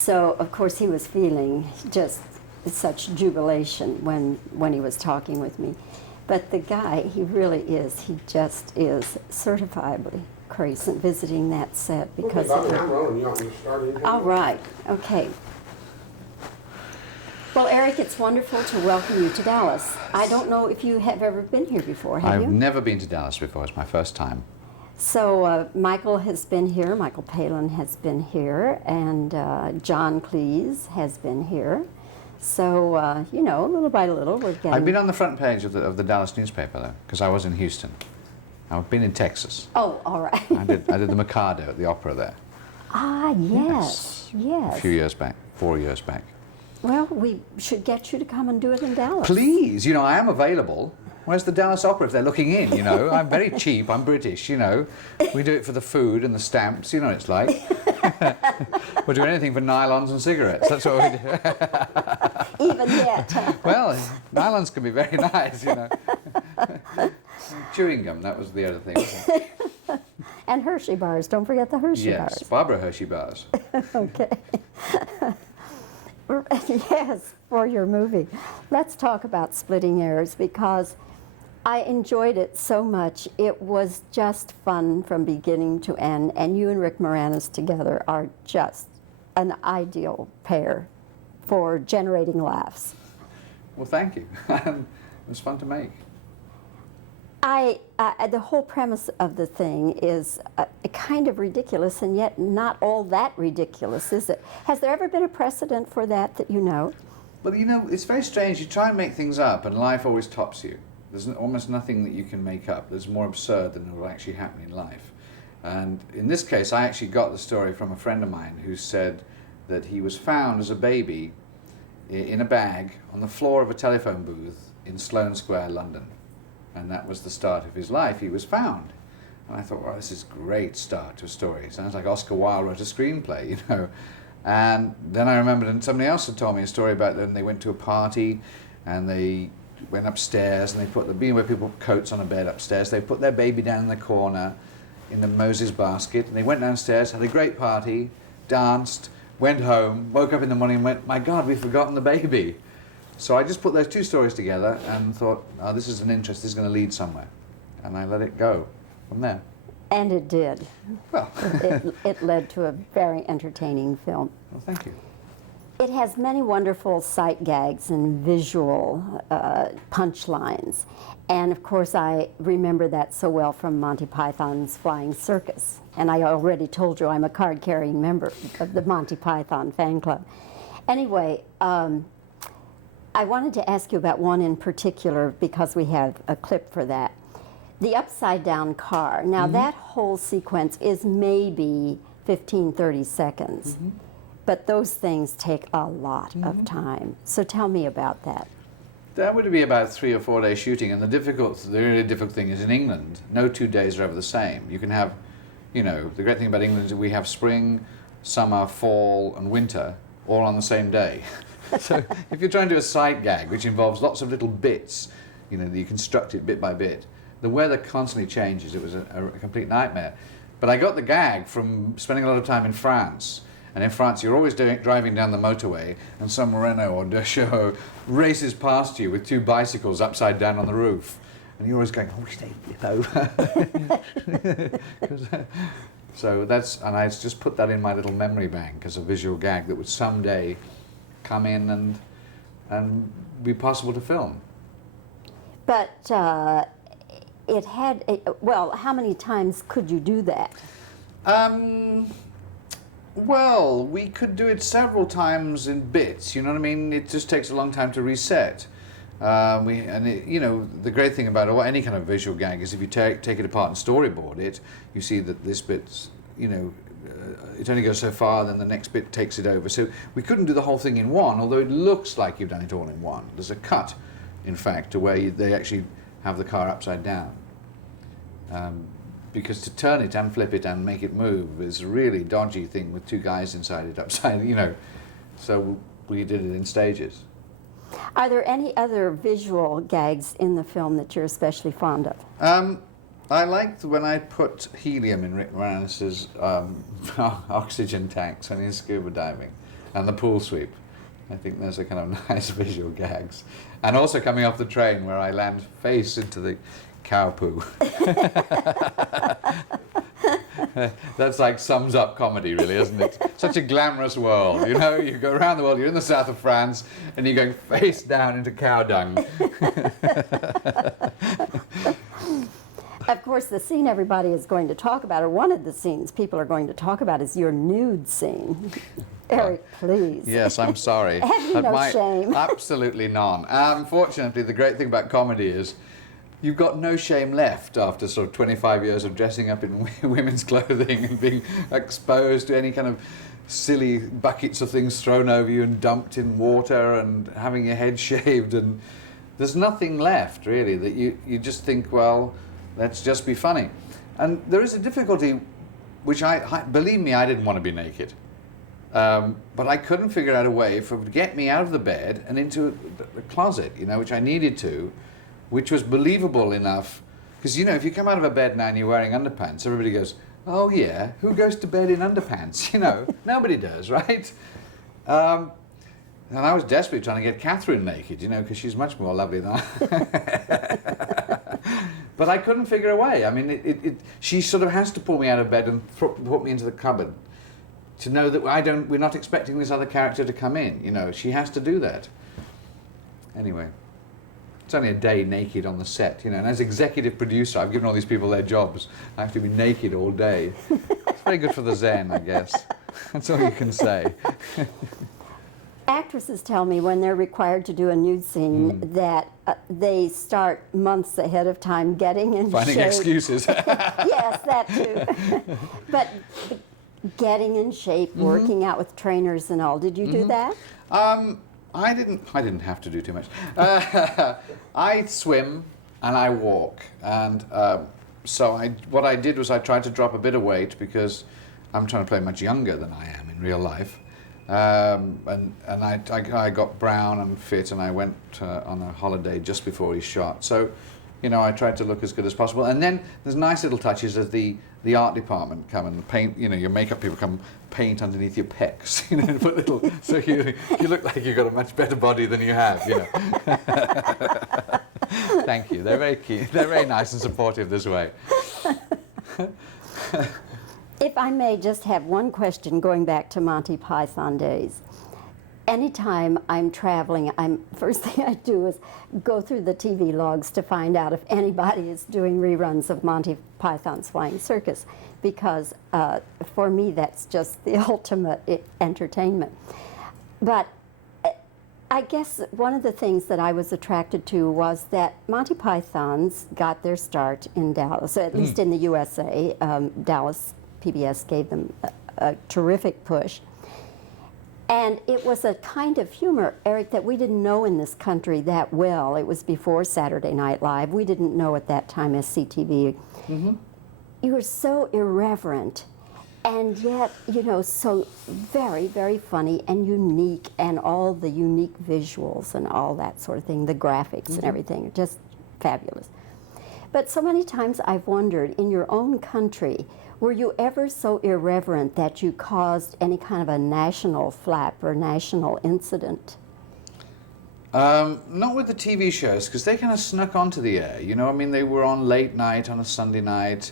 So, of course, he was feeling just such jubilation when he was talking with me. But the guy, he really is, he just is certifiably crazy visiting that set because of it. All right, okay. Well, Eric, it's wonderful to welcome you to Dallas. I don't know if you have ever been here before, have you? I've never been to Dallas before. It's my first time. So Michael has been here, Michael Palin has been here, and John Cleese has been here. So, you know, little by little, we're getting... I've been on the front page of the Dallas newspaper, though, because I was in Houston. I've been in Texas. Oh, all right. I did the Mikado at the opera there. Ah, yes, yes. A few years back, 4 years back. Well, we should get you to come and do it in Dallas. Please, you know, I am available. Where's the Dallas Opera if they're looking in, you know? I'm very cheap, I'm British, you know. We do it for the food and the stamps, you know what it's like. We'll do anything for nylons and cigarettes, that's what we do. Even yet. Well, nylons can be very nice, you know. Chewing gum, that was the other thing, wasn't it? And Hershey bars, don't forget the Hershey bars. Yes, Barbara Hershey bars. Okay. Yes, for your movie. Let's talk about Splitting Heirs because I enjoyed it so much. It was just fun from beginning to end, and you and Rick Moranis together are just an ideal pair for generating laughs. Well, thank you. It was fun to make. The whole premise of the thing is kind of ridiculous, and yet not all that ridiculous, is it? Has there ever been a precedent for that you know? Well, you know, it's very strange. You try and make things up, and life always tops you. There's almost nothing that you can make up that's more absurd than will actually happen in life. And in this case, I actually got the story from a friend of mine who said that he was found as a baby in a bag on the floor of a telephone booth in Sloane Square, London. And that was the start of his life. He was found. And I thought, well, this is a great start to a story. Sounds like Oscar Wilde wrote a screenplay, you know. And then I remembered, and somebody else had told me a story about them. They went to a party, and they went upstairs, and they put where people put coats on a bed upstairs. They put their baby down in the corner in the Moses basket, and they went downstairs, had a great party, danced, went home, woke up in the morning and went, my God, we've forgotten the baby. So I just put those two stories together and thought, oh, this is an interest, this is going to lead somewhere. And I let it go from there. And it did. Well. it led to a very entertaining film. Well, thank you. It has many wonderful sight gags and visual punchlines. And of course, I remember that so well from Monty Python's Flying Circus. And I already told you I'm a card-carrying member of the Monty Python fan club. Anyway, I wanted to ask you about one in particular because we have a clip for that. The upside-down car. Now, that whole sequence is maybe 15, 30 seconds. But those things take a lot of time. So tell me about that. That would be about 3 or 4 days shooting, and the really difficult thing is in England, no 2 days are ever the same. You can have, you know, the great thing about England is that we have spring, summer, fall, and winter all on the same day. So if you're trying to do a sight gag, which involves lots of little bits, you know, you construct it bit by bit, the weather constantly changes. It was a complete nightmare. But I got the gag from spending a lot of time in France. And in France, you're always driving down the motorway, and some Renault or Peugeot races past you with 2 bicycles upside down on the roof. And you're always going, oh, stay flip over. So and I just put that in my little memory bank as a visual gag that would someday come in and be possible to film. But it had, well, how many times could you do that? Well, we could do it several times in bits, you know what I mean? It just takes a long time to reset. You know, the great thing about any kind of visual gag is if you take it apart and storyboard it, you see that this bit's, you know, it only goes so far, then the next bit takes it over. So we couldn't do the whole thing in one, although it looks like you've done it all in one. There's a cut, in fact, to where they actually have the car upside down. Because to turn it and flip it and make it move is a really dodgy thing with 2 guys inside it upside, you know. So we did it in stages. Are there any other visual gags in the film that you're especially fond of? I liked when I put helium in Rick Moranis' oxygen tanks when he was scuba diving. and the pool sweep. I think those are kind of nice visual gags. And also coming off the train where I land face into the cow poo. That's like sums up comedy, really, isn't it? Such a glamorous world, you know? You go around the world, you're in the south of France, and you're going face down into cow dung. Of course, the scene everybody is going to talk about, or one of the scenes people are going to talk about, is your nude scene. Eric, please. Yes, I'm sorry. Have you no shame? Absolutely none. Unfortunately, the great thing about comedy is you've got no shame left after sort of 25 years of dressing up in women's clothing and being exposed to any kind of silly buckets of things thrown over you and dumped in water and having your head shaved, and there's nothing left really that you just think, well, let's just be funny. And there is a difficulty, which believe me, I didn't want to be naked. But I couldn't figure out a way to get me out of the bed and into the closet, you know, which I needed to, which was believable enough. Because, you know, if you come out of a bed now and you're wearing underpants, everybody goes, oh yeah, who goes to bed in underpants? You know, nobody does, right? And I was desperately trying to get Catherine naked, you know, because she's much more lovely than I. But I couldn't figure a way. I mean, she sort of has to pull me out of bed and put me into the cupboard to know that we're not expecting this other character to come in. You know, she has to do that. Anyway, it's only a day naked on the set, you know, and as executive producer, I've given all these people their jobs. I have to be naked all day. It's very good for the zen, I guess. That's all you can say. Actresses tell me when they're required to do a nude scene that they start months ahead of time getting in shape. Finding excuses. Yes, that too. But getting in shape, working out with trainers and all. Did you do that? I didn't have to do too much. I swim and I walk, and so what I did was I tried to drop a bit of weight because I'm trying to play much younger than I am in real life. And I got brown and fit, and I went on a holiday just before he shot. So, you know, I tried to look as good as possible. And then there's nice little touches as the art department come and paint. You know, your makeup people come paint underneath your pecs. You know, and put little, so you look like you've got a much better body than you have. You know. Thank you. They're very keen. They're very nice and supportive this way. If I may just have one question going back to Monty Python days. Anytime I'm traveling, first thing I do is go through the TV logs to find out if anybody is doing reruns of Monty Python's Flying Circus, because for me that's just the ultimate entertainment. But I guess one of the things that I was attracted to was that Monty Python's got their start in Dallas, at least in the USA. Dallas PBS gave them a terrific push. And it was a kind of humor, Eric, that we didn't know in this country that well. It was before Saturday Night Live. We didn't know at that time SCTV. You were so irreverent, and yet, you know, so very, very funny and unique, and all the unique visuals and all that sort of thing, the graphics and everything, just fabulous. But so many times I've wondered, in your own country, were you ever so irreverent that you caused any kind of a national flap or national incident? Not with the TV shows, because they kind of snuck onto the air. You know, I mean, they were on late night on a Sunday night,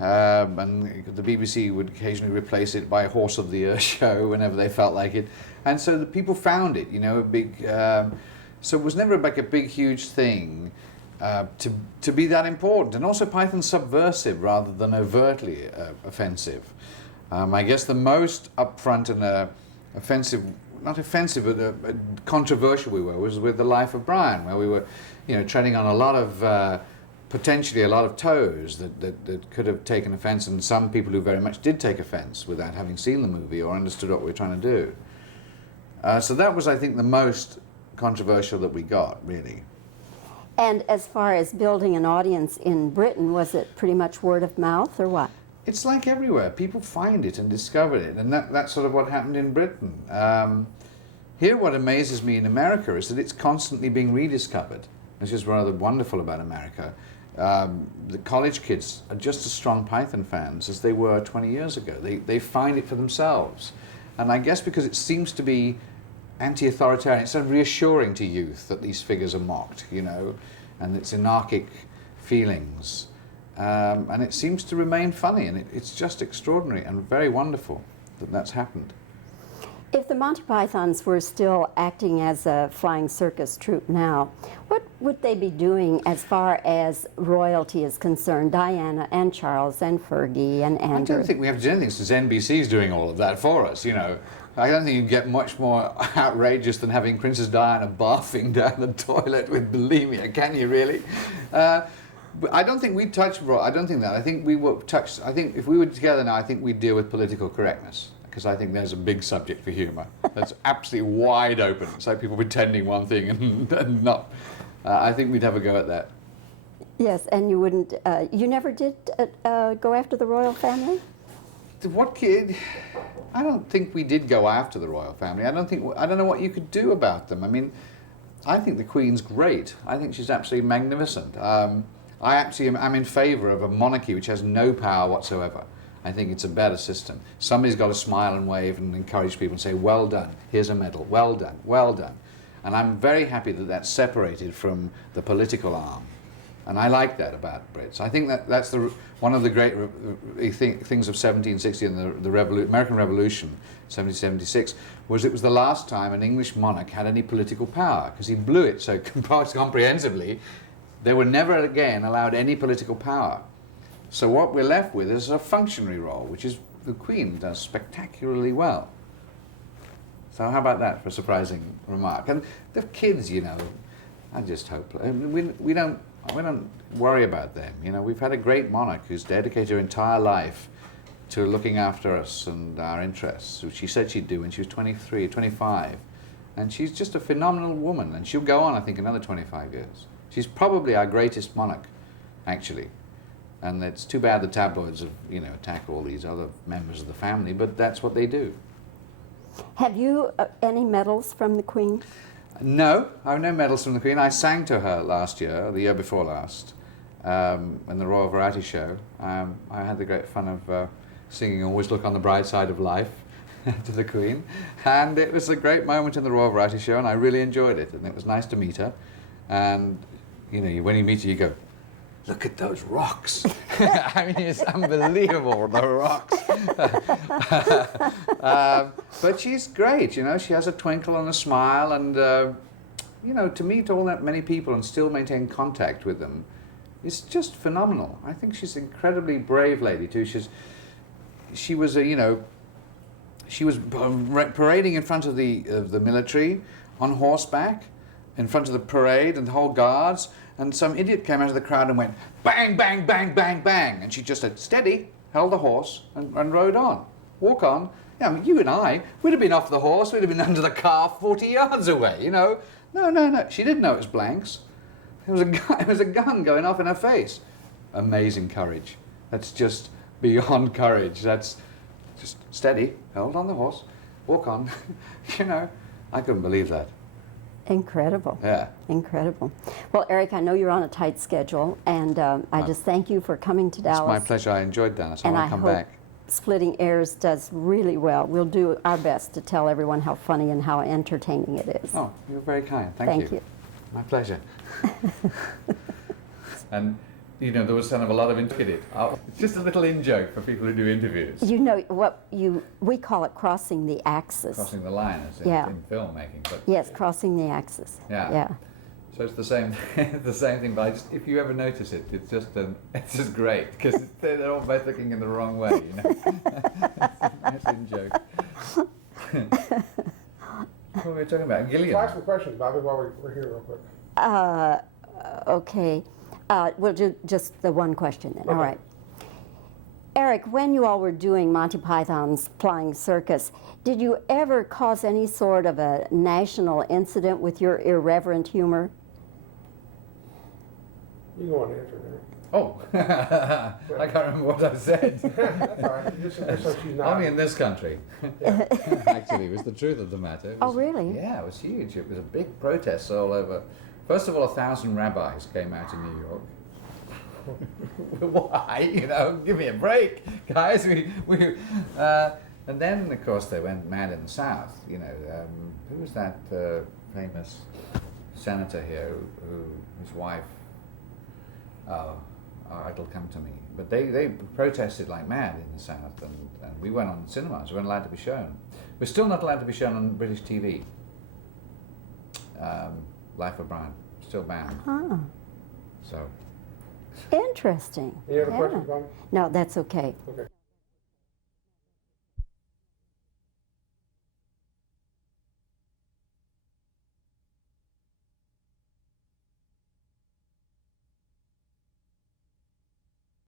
and the BBC would occasionally replace it by a Horse of the Year show whenever they felt like it. And so the people found it, you know, a big... so it was never like a big, huge thing. To be that important, and also Python's subversive rather than overtly offensive. I guess the most upfront and offensive, not offensive, but controversial we were was with The Life of Brian, where we were, you know, treading on a lot of, potentially a lot of toes that could have taken offense, and some people who very much did take offense without having seen the movie or understood what we were trying to do. So that was, I think, the most controversial that we got, really. And as far as building an audience in Britain, was it pretty much word of mouth or what? It's like everywhere. People find it and discover it, and that's sort of what happened in Britain. Here, what amazes me in America is that it's constantly being rediscovered. This is rather wonderful about America. The college kids are just as strong Python fans as they were 20 years ago. They find it for themselves. And I guess because it seems to be anti-authoritarian, it's sort of reassuring to youth that these figures are mocked, you know, and it's anarchic feelings. And it seems to remain funny, and it's just extraordinary and very wonderful that that's happened. If the Monty Pythons were still acting as a flying circus troupe now, what would they be doing as far as royalty is concerned? Diana and Charles and Fergie and Andrew. I don't think we have to do anything since NBC's doing all of that for us, you know. I don't think you get much more outrageous than having Princess Diana barfing down the toilet with bulimia, can you really? But I don't think we'd touch, I don't think that. I think we would touch, I think if we were together now, I think we'd deal with political correctness, because I think there's a big subject for humour that's absolutely wide open. It's like people pretending one thing and not. I think we'd have a go at that. Yes, and you wouldn't, you never did go after the royal family? What kid? I don't think we did go after the royal family. I don't know what you could do about them. I mean, I think the Queen's great. I think she's absolutely magnificent. I actually am in favour of a monarchy which has no power whatsoever. I think it's a better system. Somebody's got to smile and wave and encourage people and say, well done, here's a medal, well done, well done. And I'm very happy that that's separated from the political arm. And I like that about Brits. I think that that's one of the great things of 1760 and the American Revolution, 1776, was it was the last time an English monarch had any political power, because he blew it so comprehensively. They were never again allowed any political power. So what we're left with is a functionary role, which is the Queen does spectacularly well. So how about that for a surprising remark? And the kids, you know, I just hope, I mean, we don't worry about them. You know, we've had a great monarch who's dedicated her entire life to looking after us and our interests, which she said she'd do when she was 23, 25. And she's just a phenomenal woman, and she'll go on, I think, another 25 years. She's probably our greatest monarch, actually. And it's too bad the tabloids have, you know, attack all these other members of the family, but that's what they do. Have you any medals from the Queen? No, I have no medals from the Queen. I sang to her last year, the year before last, in the Royal Variety Show. I had the great fun of singing Always Look on the Bright Side of Life to the Queen. And it was a great moment in the Royal Variety Show, and I really enjoyed it. And it was nice to meet her. And, you know, when you meet her, you go, look at those rocks. I mean, it's unbelievable, the rocks. But she's great, you know. She has a twinkle and a smile, and, you know, to meet all that many people and still maintain contact with them is just phenomenal. I think she's an incredibly brave lady, too. She was, you know, she was parading in front of the military on horseback, in front of the parade and the whole guards, and some idiot came out of the crowd and went bang, bang, bang, bang, bang, and she just said, steady, held the horse and rode on. Walk on. Yeah, I mean, you and I, we'd have been off the horse, we'd have been under the car 40 yards away, you know. No. She didn't know it was blanks. It was a gun going off in her face. Amazing courage. That's just beyond courage. That's just steady, held on the horse, walk on. You know, I couldn't believe that. Incredible. Yeah. Incredible. Well, Eric, I know you're on a tight schedule, and I just thank you for coming to Dallas. It's my pleasure. I enjoyed Dallas. I want to come back. Splitting Heirs does really well. We'll do our best to tell everyone how funny and how entertaining it is. Oh, you're very kind. Thank you. My pleasure. And, you know, there was kind of a lot of it's just a little in-joke for people who do interviews. You know, we call it crossing the axis. Crossing the line, as in filmmaking. But yes, crossing the axis. Yeah. So it's the same, thing. But if you ever notice it, it's just great, because they're all both looking in the wrong way. You know, it's a nice in-joke. What were we talking about? Gillian. Ask some questions, Bobbie, while we're here, real quick. Okay. We'll do just the one question then. Okay. All right. Eric, when you all were doing Monty Python's Flying Circus, did you ever cause any sort of a national incident with your irreverent humor? You go on and answer, Eric. Oh, I can't remember what I said. That's all right. Just so she's not. Only in this country. Yeah. Actually, it was the truth of the matter. Oh, really? Yeah, it was huge. It was a big protest all over. First of all, 1,000 rabbis came out in New York. Why? You know, give me a break, guys. And then, of course, they went mad in the South. You know, who was that famous senator here who his wife, it'll come to me. But they protested like mad in the South, and we went on cinemas. We weren't allowed to be shown. We're still not allowed to be shown on British TV. Life of Brian, still banned. Huh. So. Interesting. Any other Yeah. questions, Bobbie? No, that's okay. Okay.